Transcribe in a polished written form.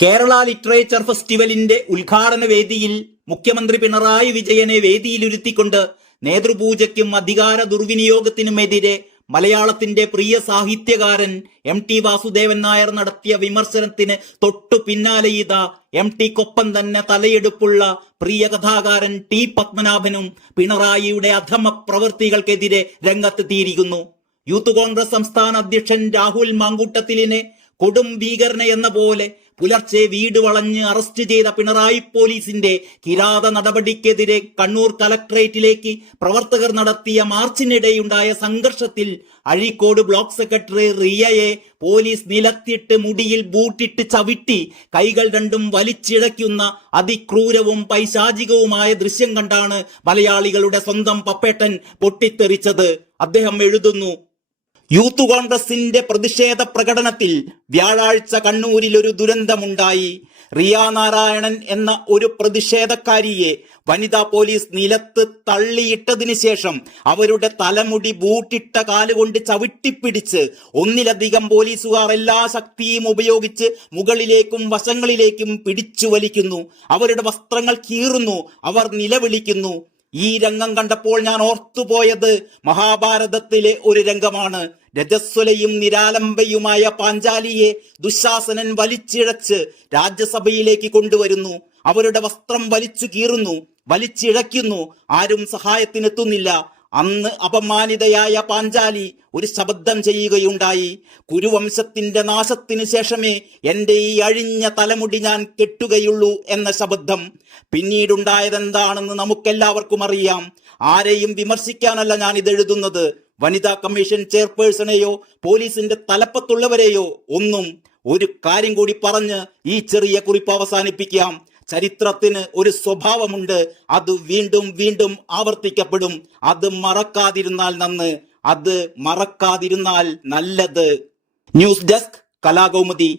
Kerala literature ഫെസ്റ്റിവലിന്റെ ഉദ്ഘാടന വേദിയിൽ മുഖ്യമന്ത്രി പിണറായി വിജയനെ വേദിയിലിരുത്തിക്കൊണ്ട് നേതൃപൂജയ്ക്കും അധികാര ദുർവിനിയോഗത്തിനുമെതിരെ മലയാളത്തിന്റെ പ്രിയ സാഹിത്യകാരൻ എം.ടി. വാസുദേവൻ നായർ നടത്തിയ വിമർശനത്തിന് തൊട്ടു പിന്നാലെ ഇതാ എം.ടിക്കൊപ്പം തന്നെ തലയെടുപ്പുള്ള പ്രിയ കഥാകാരൻ ടി പത്മനാഭനും പിണറായിയുടെ അധമ പ്രവൃത്തികൾക്കെതിരെ രംഗത്തെത്തിയിരിക്കുന്നു. യൂത്ത് കോൺഗ്രസ് സംസ്ഥാന അധ്യക്ഷൻ രാഹുൽ മാങ്കൂട്ടത്തിലിനെ കൊടും ഭീകരന എന്ന പോലെ പുലർച്ചെ വീട് വളഞ്ഞ് അറസ്റ്റ് ചെയ്ത പിണറായി പോലീസിന്റെ കിരാത നടപടിക്കെതിരെ കണ്ണൂർ കലക്ടറേറ്റിലേക്ക് പ്രവർത്തകർ നടത്തിയ മാർച്ചിനിടെയുണ്ടായ സംഘർഷത്തിൽ അഴീക്കോട് ബ്ലോക്ക് സെക്രട്ടറി റിയയെ പോലീസ് നിലത്തിട്ട് മുടിയിൽ ബൂട്ടിട്ട് ചവിട്ടി കൈകൾ രണ്ടും വലിച്ചിഴയ്ക്കുന്ന അതിക്രൂരവും പൈശാചികവുമായ ദൃശ്യം കണ്ടാണ് മലയാളികളുടെ സ്വന്തം പപ്പേട്ടൻ പൊട്ടിത്തെറിച്ചത്. അദ്ദേഹം എഴുതുന്നു: യൂത്ത് കോൺഗ്രസിന്റെ പ്രതിഷേധ പ്രകടനത്തിൽ വ്യാഴാഴ്ച കണ്ണൂരിൽ ഒരു ദുരന്തമുണ്ടായി. റിയ നാരായണൻ എന്ന ഒരു പ്രതിഷേധക്കാരിയെ വനിതാ പോലീസ് നിലത്ത് തള്ളിയിട്ടതിനു ശേഷം അവരുടെ തലമുടി ബൂട്ടിട്ട കാലുകൊണ്ട് ചവിട്ടിപ്പിടിച്ച് ഒന്നിലധികം പോലീസുകാർ എല്ലാ ശക്തിയും ഉപയോഗിച്ച് മുകളിലേക്കും വശങ്ങളിലേക്കും പിടിച്ചു വലിക്കുന്നു. അവരുടെ വസ്ത്രങ്ങൾ കീറുന്നു. അവർ നിലവിളിക്കുന്നു. ഈ രംഗം കണ്ടപ്പോൾ ഞാൻ ഓർത്തുപോയത് മഹാഭാരതത്തിലെ ഒരു രംഗമാണ്. രജസ്വലയും നിരാലംബയുമായ പാഞ്ചാലിയെ ദുശാസനൻ വലിച്ചിഴച്ച് രാജ്യസഭയിലേക്ക് കൊണ്ടുവരുന്നു. അവരുടെ വസ്ത്രം വലിച്ചു കീറുന്നു, വലിച്ചിഴയ്ക്കുന്നു. ആരും സഹായത്തിനെത്തുന്നില്ല. അന്ന് അപമാനിതയായ പാഞ്ചാലി ഒരു ശബ്ദം ചെയ്യുകയുണ്ടായി: കുരുവംശത്തിന്റെ നാശത്തിന് ശേഷമേ എന്റെ ഈ അഴിഞ്ഞ തലമുടി ഞാൻ കെട്ടുകയുള്ളൂ എന്ന ശബ്ദം. പിന്നീടുണ്ടായതെന്താണെന്ന് നമുക്കെല്ലാവർക്കും അറിയാം. ആരെയും വിമർശിക്കാനല്ല ഞാൻ ഇതെഴുതുന്നത്. വനിതാ കമ്മീഷൻ ചെയർപേഴ്സണെയോ പോലീസിന്റെ തലപ്പത്തുള്ളവരെയോ ഒന്നും. ഒരു കാര്യം കൂടി പറഞ്ഞ് ഈ ചെറിയ കുറിപ്പ് അവസാനിപ്പിക്കാം. ചരിത്രത്തിന് ഒരു സ്വഭാവമുണ്ട്. അത് വീണ്ടും വീണ്ടും ആവർത്തിക്കപ്പെടും. അത് മറക്കാതിരുന്നാൽ നന്ന്, അത് മറക്കാതിരുന്നാൽ നല്ലത്. News desk, Kalakaumudi.